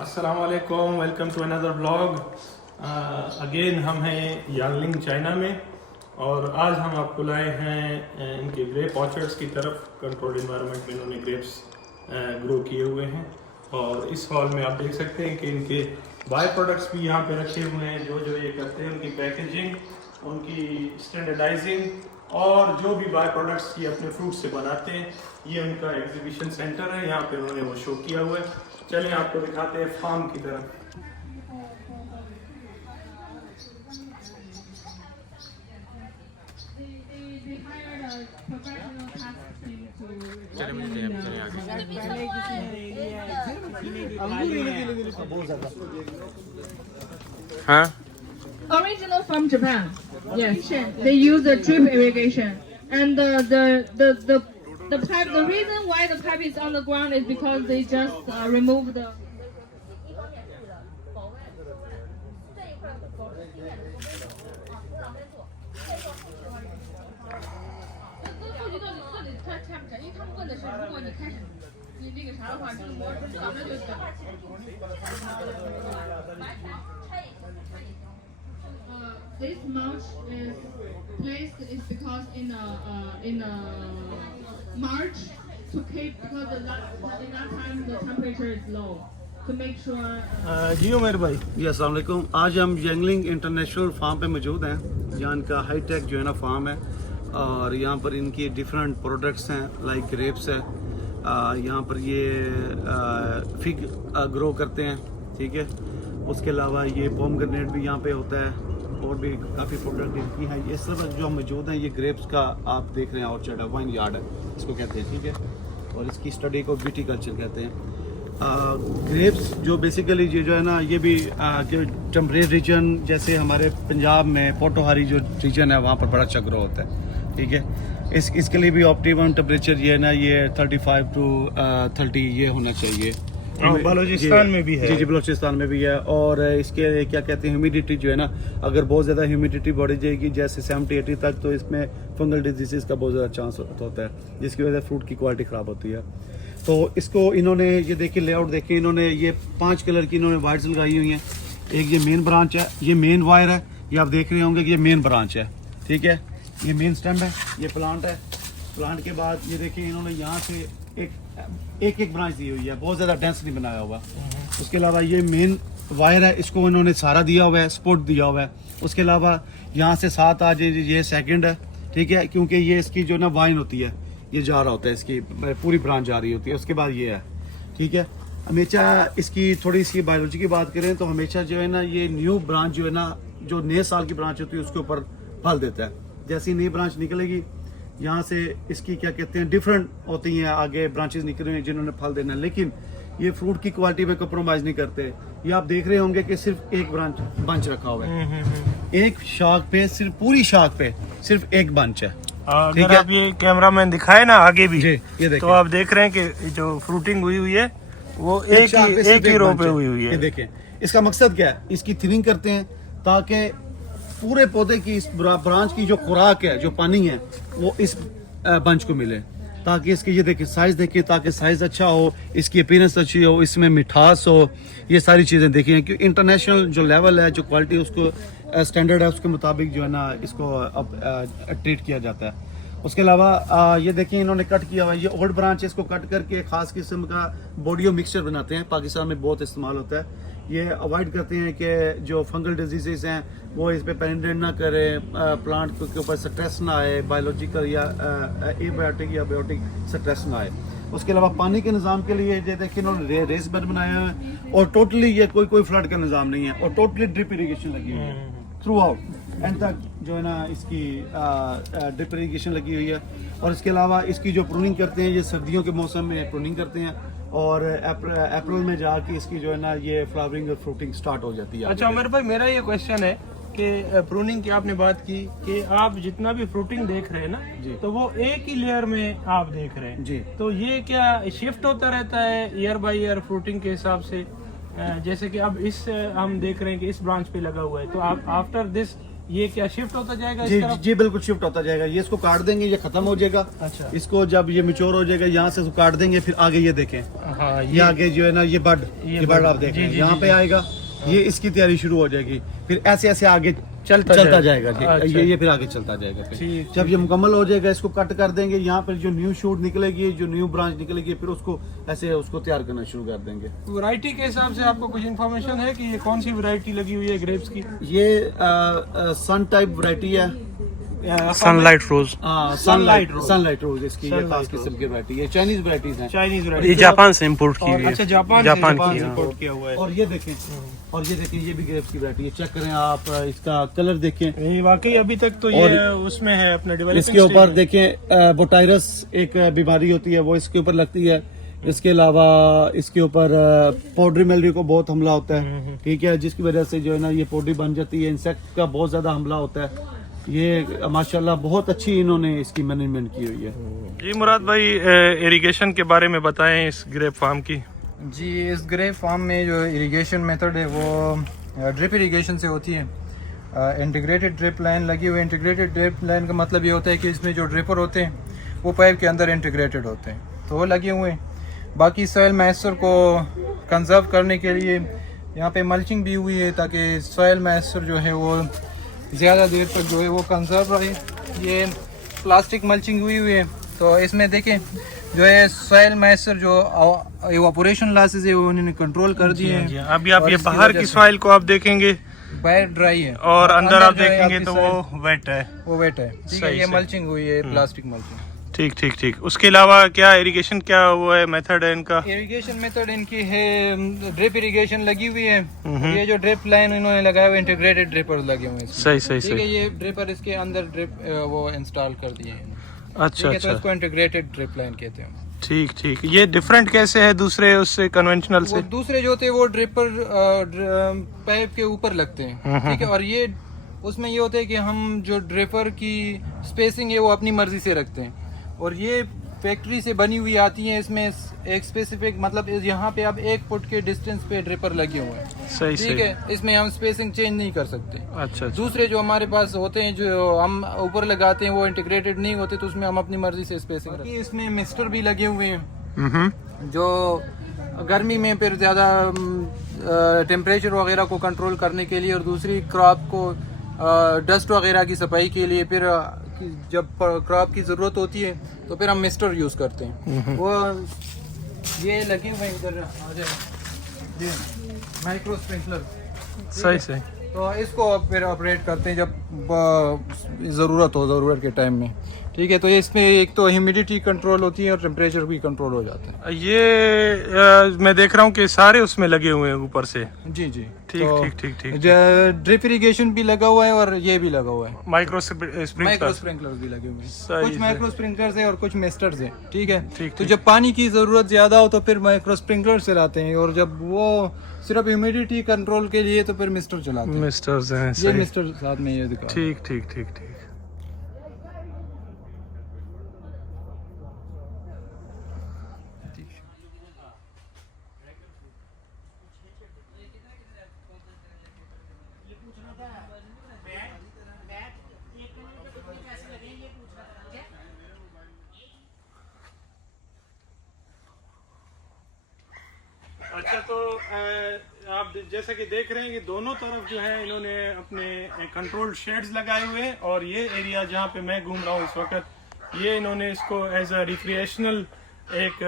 अस्सलामुअलैकुम, welcome to another blog. Again हम हैं यानलिंग चाइना में और आज हम आपको लाए हैं इनके ग्रेप ऑर्चर्ड्स की तरफ। कंट्रोल्ड इन्वायरमेंट में इन्होंने ग्रेप्स ग्रो किए हुए हैं और इस हॉल में आप देख सकते हैं कि इनके बाय प्रोडक्ट्स भी यहाँ पे रखे हुए हैं। जो ये करते हैं उनकी पैकेजिंग, उनकी स्टैंडर्डाइजिंग और जो भी बाय प्रोडक्ट्स ये अपने फ्रूट से बनाते हैं, ये उनका एग्जीबिशन सेंटर है। यहाँ पे उन्होंने वो शो किया हुआ है। चलें आपको दिखाते हैं फार्म की तरफ। हाँ, Original from Japan. Yes, they use the drip irrigation, and the pipe. The reason why the pipe is on the ground is because they just remove the. This mulch is placed is because in March to keep because in that time the temperature is low to make sure. जी उमेर भाई, जी अस्सलाम वालेकुम। आज हम यंगलिंग international farm पे मौजूद हैं, जहाँ इनका हाईटेक जो है ना फार्म है और यहाँ पर इनकी डिफरेंट प्रोडक्ट्स हैं लाइक ग्रेप्स है। यहाँ पर ये फिग ग्रो करते हैं, ठीक है। उसके अलावा ये पोमग्रेनेट भी यहाँ पे होता है और भी काफ़ी प्रोडक्ट इनकी हैं। ये सब जो हम मौजूद हैं, ये ग्रेप्स का आप देख रहे हैं ऑर्चर्ड है, वाइन यार्ड है इसको कहते हैं, ठीक है। और इसकी स्टडी को विटीकल्चर कहते हैं। ग्रेप्स जो बेसिकली ये जो है ना, ये भी टेम्परेट रीजन जैसे हमारे पंजाब में पोटोहारी जो रीजन है वहाँ पर बड़ा अच्छा ग्रो होता है, ठीक है। इसके लिए भी ऑप्टिमम टेम्परेचर ये है ना, ये 35 to 30 ये होना चाहिए। बलूचिस्तान में भी है। जी बलूचिस्तान में भी है। और इसके क्या कहते हैं, ह्यूमिडिटी जो है ना, अगर बहुत ज़्यादा ह्यूमिडिटी बढ़ जाएगी जैसे 70-80 तक, तो इसमें फंगल डिजीज़ का बहुत ज़्यादा चांस होता है, जिसकी वजह से फ्रूट की क्वालिटी ख़राब होती है। तो इसको इन्होंने ये देखिए लेआउट देखिए, इन्होंने ये 5 कलर की इन्होंने वायर्स लगाई हुई हैं। एक ये मेन ब्रांच है, ये मेन वायर है, ये आप देख रहे होंगे कि ये मेन ब्रांच है, ठीक है। ये मेन स्टेम है, ये प्लांट है। प्लांट के बाद ये देखिए इन्होंने यहाँ से एक ब्रांच दी हुई है, बहुत ज़्यादा डेंस नहीं बनाया हुआ। उसके अलावा ये मेन वायर है, इसको इन्होंने सारा दिया हुआ है, सपोर्ट दिया हुआ है। उसके अलावा यहाँ से 7 आ जाए, ये सेकंड है, ठीक है, क्योंकि ये इसकी जो ना वाइन होती है, ये जा रहा होता है, इसकी पूरी ब्रांच जा रही होती है। उसके बाद ये है, ठीक है। हमेशा इसकी थोड़ी सी बायोलॉजी की बात करें तो हमेशा जो है ना, ये न्यू ब्रांच जो है ना, जो नए साल की ब्रांच होती है उसके ऊपर फल देता है। जैसी नई ब्रांच निकलेगी यहाँ से, इसकी क्या कहते हैं, डिफरेंट होती हैं आगे ब्रांचेस निकल रही हैं जिन्होंने फल देना है। लेकिन ये फ्रूट की क्वालिटी में कॉम्प्रोमाइज नहीं करते। ये आप देख रहे होंगे कि सिर्फ एक बंच रखा हुआ है, एक शाख पे, सिर्फ पूरी शाख पे सिर्फ एक बंच है। अगर आप ये कैमरा मैन दिखाए ना आगे भी, ये तो आप देख रहे हैं कि जो फ्रूटिंग हुई है वो एक ही रो पे हुई है। ये देखें, इसका मकसद क्या है, इसकी थिनिंग करते हैं ताकि पूरे पौधे की इस ब्रांच की जो खुराक है, जो पानी है, वो इस बंच को मिले, ताकि इसकी ये देखिए साइज देखिए, ताकि साइज अच्छा हो, इसकी अपीयरेंस अच्छी हो, इसमें मिठास हो, ये सारी चीज़ें देखिए। क्योंकि इंटरनेशनल जो लेवल है, जो क्वालिटी उसको स्टैंडर्ड है, उसके मुताबिक जो है ना इसको अब ट्रीट किया जाता है। उसके अलावा ये देखिए इन्होंने कट किया हुआ है, ये ओल्ड ब्रांच है, इसको कट करके एक खास किस्म का बॉडियो मिक्सचर बनाते हैं, पाकिस्तान में बहुत इस्तेमाल होता है। ये अवॉइड करते हैं कि जो फंगल डिजीज़ हैं वो इस पर पेनिट्रेट ना करें, प्लांट के ऊपर स्ट्रेस ना आए, बायोलॉजिकल या एबायोटिक या बायोटिक स्ट्रेस ना आए। उसके अलावा पानी के निज़ाम के लिए ये देखिए इन्होंने रेस बेड बनाया है और टोटली ये कोई फ्लड का निज़ाम नहीं है और टोटली ड्रिप इरीगेशन लगी हुई है थ्रू आउट एंड तक जो है ना, इसकी ड्रिप इरीगेशन लगी हुई है। और इसके अलावा इसकी जो प्रूनिंग करते हैं, ये सर्दियों के मौसम में प्रूनिंग करते हैं और अप्रैल में जाके इसकी जो है ना, ये फ्लावरिंग और फ्रूटिंग स्टार्ट हो जाती है। अच्छा मेरे भाई, मेरा ये क्वेश्चन है कि प्रूनिंग की आपने बात की कि आप जितना भी फ्रूटिंग देख रहे हैं ना, तो वो एक ही लेयर में आप देख रहे हैं जी। तो ये क्या शिफ्ट होता रहता है ईयर बाय ईयर फ्रूटिंग के हिसाब से? जैसे कि अब इस हम देख रहे हैं कि इस ब्रांच पे लगा हुआ है, तो आप आफ्टर दिस ये क्या शिफ्ट होता जाएगा इस जी तरफ? जी बिल्कुल शिफ्ट होता जाएगा। ये इसको काट देंगे, ये खत्म हो जाएगा। अच्छा। इसको जब ये मैच्योर हो जाएगा यहाँ से इसको काट देंगे, फिर आगे ये देखें, हाँ, ये आगे जो है ना ये बड, ये बड आप देख जी, रहे हैं जी, यहाँ जी, पे जी। आएगा। ये इसकी तैयारी शुरू हो जाएगी, फिर ऐसे ऐसे आगे चलता जाएगा जी। अच्छा। ये फिर आगे चलता जाएगा। फिर ठीक, जब ये मुकम्मल हो जाएगा इसको कट कर देंगे। यहाँ पर जो न्यू शूट निकलेगी, जो न्यू ब्रांच निकलेगी, फिर उसको ऐसे उसको तैयार करना शुरू कर देंगे। वैरायटी के हिसाब से आपको कुछ इन्फॉर्मेशन है कि ये कौन सी वैरायटी लगी हुई है ग्रेप्स की? ये सन टाइप वैरायटी है। सनलाइट रोज। सनलाइट रोज इसकी ये Sunlight खास किस्म की वैरायटी है। चाइनीज वैरायटीज हैं। चाइनीज ये वैरायटी। जापान से इंपोर्ट की हुई है। अच्छा, जापान जापान से की, हाँ। इंपोर्ट किया हुआ है। और ये देखें, ये भी ग्रेप्स की वैरायटी है। चेक करें आप, इसका कलर देखें। ये वाकई अभी तक तो ये उसमें है अपना डेवलपिंग इसके ऊपर देखें बोटाइरस एक बीमारी होती है, वो इसके ऊपर लगती है। इसके अलावा इसके ऊपर पोड्री मिल्ड्यू को बहुत हमला होता है, ठीक है, जिसकी वजह से जो है ना ये पोड्री बन जाती है। इंसेक्ट का बहुत ज्यादा हमला होता है। ये माशाल्लाह बहुत अच्छी इन्होंने इसकी मैनेजमेंट की हुई है। जी मुराद भाई, इरिगेशन के बारे में बताएं इस ग्रेप फार्म की। जी, इस ग्रेप फार्म में जो इरिगेशन मेथड है वो ड्रिप इरिगेशन से होती है। इंटीग्रेटेड ड्रिप लाइन लगी हुई है। इंटीग्रेटेड ड्रिप लाइन का मतलब ये होता है कि इसमें जो ड्रिपर होते हैं वो पाइप के अंदर इंटीग्रेटेड होते हैं, तो वो लगे हुए हैं। बाकी सॉइल मॉइस्चर को कंजर्व करने के लिए यहाँ पे मल्चिंग भी हुई है, ताकि सॉइल मॉइस्चर जो है वो ज़्यादा देर तक जो है वो कंजर्व रहे। ये प्लास्टिक मल्चिंग हुई है, तो इसमें देखें जो है सॉइल मॉइस्चर जो इवापोरेशन लॉसेस है वो उन्होंने कंट्रोल कर दिए हैं। अभी आप और ये इसकी बाहर वजह की से सॉइल को आप देखेंगे बाहर ड्राई है और अंदर आप जो है देखेंगे आपकी तो soil वो वेट है। वो वेट है। ठीक सही, है, ये सही। मल्चिंग हुई है, प्लास्टिक मल्चिंग। ठीक ठीक ठीक। उसके अलावा क्या इरिगेशन क्या हुआ है, मेथड है इनका? इरिगेशन मेथड इनकी है ड्रिप इरिगेशन लगी हुई है। ये जो ड्रिप लाइन इन्होंने लगाया हुआ इंटीग्रेटेड ड्रिपर लगे हुए हैं इसमें। सही सही ठीक है, सही। ये ड्रिपर इसके अंदर ड्रिप वो इंस्टॉल कर दिए हैं। अच्छा ठीक है, तो अच्छा, इसको इंटीग्रेटेड ड्रिप लाइन कहते हैं। ठीक ठीक। ये डिफरेंट कैसे है दूसरे उससे, कन्वेंशनल वो से? दूसरे जो होते हैं वो ड्रिपर पाइप के ऊपर लगते हैं। ठीक है, और ये उसमें ये होता है कि हम जो ड्रिपर की स्पेसिंग है वो अपनी मर्जी से रखते हैं, और ये फैक्ट्री से बनी हुई आती है। इसमें एक स्पेसिफिक मतलब यहाँ पे अब 1 फुट के डिस्टेंस पे ड्रिपर लगे हुए हैं। सही ठीक सही। है, इसमें हम स्पेसिंग चेंज नहीं कर सकते। अच्छा अच्छा। दूसरे जो हमारे पास होते हैं जो हम ऊपर लगाते हैं वो इंटीग्रेटेड नहीं होते, तो उसमें हम अपनी मर्जी से स्पेसिंग रखते हैं। इसमें मिस्टर भी लगे हुए हैं जो गर्मी में फिर ज़्यादा टेम्परेचर वगैरह को कंट्रोल करने के लिए, और दूसरी क्रॉप को डस्ट वगैरह की सफाई के लिए, फिर जब क्रॉप की ज़रूरत होती है तो फिर हम मिस्टर यूज़ करते हैं। वो ये लगे हुए हैं इधर माइक्रो स्प्रिंकलर। सही सही। तो इसको फिर ऑपरेट करते हैं जब ज़रूरत के टाइम में। ठीक है, तो इसमें एक तो ह्यूमिडिटी कंट्रोल होती है और टेम्परेचर भी कंट्रोल हो जाता है। ये मैं देख रहा हूँ कि सारे उसमें लगे हुए हैं ऊपर से। जी जी, ठीक तो ठीक ठीक ठीक। ड्रिप इरिगेशन भी लगा हुआ है और ये भी लगा हुआ है। Micro micro sprinkler. स्प्रिंकलर्स भी लगे हुए सही, हैं। कुछ सही। माइक्रो स्प्रिंकलर्स है और कुछ मिस्टर्स है। ठीक है, ठीक, तो ठीक। जब पानी की जरूरत ज्यादा हो तो फिर माइक्रो स्प्रिंकलर चलाते हैं, और जब वो सिर्फ ह्यूमिडिटी कंट्रोल के लिए तो फिर मिस्टर चलाते हैं। मिस्टर्स हैं, ये सही। मिस्टर साथ में ये दिखा। ठीक ठीक ठीक ठीक। अच्छा, तो आप जैसा कि देख रहे हैं कि दोनों तरफ जो है इन्होंने अपने कंट्रोल शेड्स लगाए हुए हैं, और ये एरिया जहाँ पे मैं घूम रहा हूँ इस वक्त, ये इन्होंने इसको एज अ रिक्रिएशनल एक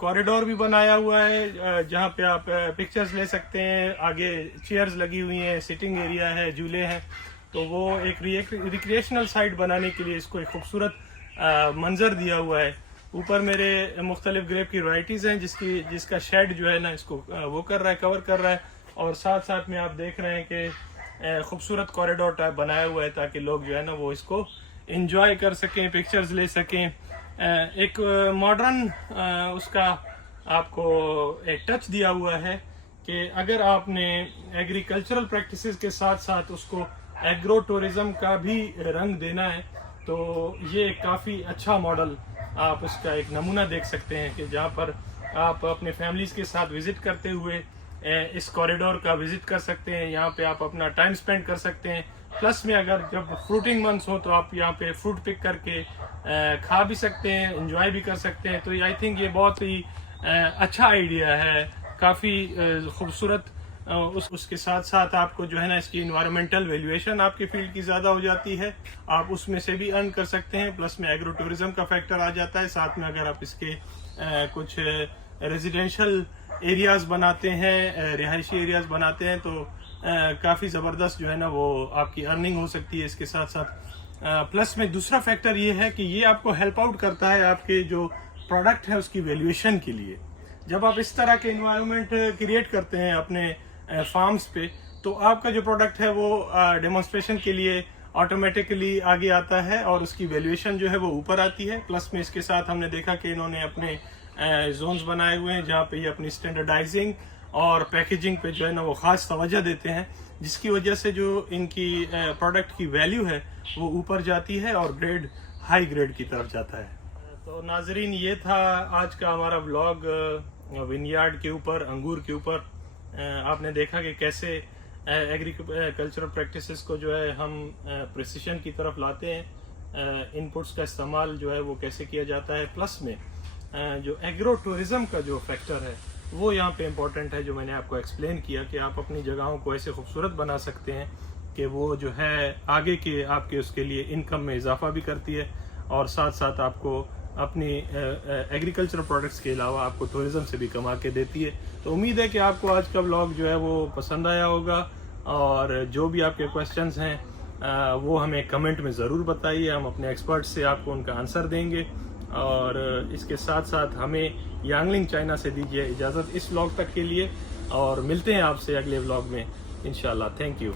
कॉरिडोर भी बनाया हुआ है, जहाँ पे आप पिक्चर्स ले सकते हैं। आगे चेयर्स लगी हुई हैं, सिटिंग एरिया है, झूले हैं। तो वो एक रिक्रिएशनल साइट बनाने के लिए इसको एक खूबसूरत मंजर दिया हुआ है। ऊपर मेरे मुख्तलिफ ग्रेप की वैरायटीज़ हैं जिसका शेड जो है ना इसको वो कर रहा है, कवर कर रहा है। और साथ साथ में आप देख रहे हैं कि खूबसूरत कॉरिडोर टाइप बनाया हुआ है, ताकि लोग जो है ना वो इसको इंजॉय कर सकें, पिक्चर्स ले सकें। एक मॉडर्न उसका आपको एक टच दिया हुआ है कि अगर आपने एग्रीकल्चरल प्रैक्टिसेस के साथ साथ उसको एग्रो टूरिज्म का भी रंग देना है, तो ये काफ़ी अच्छा मॉडल आप उसका एक नमूना देख सकते हैं कि जहाँ पर आप अपने फैमिलीज़ के साथ विज़िट करते हुए इस कॉरिडोर का विज़िट कर सकते हैं। यहाँ पे आप अपना टाइम स्पेंड कर सकते हैं, प्लस में अगर जब फ्रूटिंग मंथ्स हो तो आप यहाँ पे फ्रूट पिक करके खा भी सकते हैं, एंजॉय भी कर सकते हैं। तो आई थिंक ये बहुत ही अच्छा आइडिया है, काफ़ी खूबसूरत। उसके साथ साथ आपको जो है ना इसकी इन्वायरमेंटल वैल्यूएशन आपकी फील्ड की ज़्यादा हो जाती है, आप उसमें से भी अर्न कर सकते हैं। प्लस में एग्रो टूरिज्म का फैक्टर आ जाता है। साथ में अगर आप इसके कुछ रेजिडेंशियल एरियाज बनाते हैं, रिहायशी एरियाज बनाते हैं, तो काफ़ी ज़बरदस्त जो है ना वो आपकी अर्निंग हो सकती है। इसके साथ साथ प्लस में दूसरा फैक्टर ये है कि ये आपको हेल्प आउट करता है आपके जो प्रोडक्ट है उसकी वैल्यूएशन के लिए। जब आप इस तरह के इन्वायरमेंट क्रिएट करते हैं अपने फार्म्स पे, तो आपका जो प्रोडक्ट है वो डेमोन्स्ट्रेशन के लिए ऑटोमेटिकली आगे आता है और उसकी वैल्यूएशन जो है वो ऊपर आती है। प्लस में इसके साथ हमने देखा कि इन्होंने अपने जोन्स बनाए हुए हैं जहाँ पे ये अपनी स्टैंडर्डाइजिंग और पैकेजिंग पे जो है ना वो ख़ास तवज्जो देते हैं, जिसकी वजह से जो इनकी प्रोडक्ट की वैल्यू है वो ऊपर जाती है और ग्रेड हाई ग्रेड की तरफ जाता है। तो नाजरीन, ये था आज का हमारा व्लॉग विनयार्ड के ऊपर, अंगूर के ऊपर। आपने देखा कि कैसे एग्रीकल्चरल प्रैक्टिसेस को जो है हम प्रिसिशन की तरफ लाते हैं, इनपुट्स का इस्तेमाल जो है वो कैसे किया जाता है। प्लस में जो एग्रो टूरिज्म का जो फैक्टर है वो यहाँ पे इम्पोर्टेंट है, जो मैंने आपको एक्सप्लेन किया कि आप अपनी जगहों को ऐसे खूबसूरत बना सकते हैं कि वो जो है आगे के आपके उसके लिए इनकम में इजाफा भी करती है और साथ साथ आपको अपनी एग्रीकल्चरल प्रोडक्ट्स के अलावा आपको टूरिज्म से भी कमा के देती है। तो उम्मीद है कि आपको आज का व्लॉग जो है वो पसंद आया होगा और जो भी आपके क्वेश्चंस हैं वो हमें कमेंट में ज़रूर बताइए, हम अपने एक्सपर्ट से आपको उनका आंसर देंगे। और इसके साथ साथ हमें यांगलिंग चाइना से दीजिए इजाज़त इस व्लॉग तक के लिए और मिलते हैं आपसे अगले व्लॉग में इंशाल्लाह। Thank you.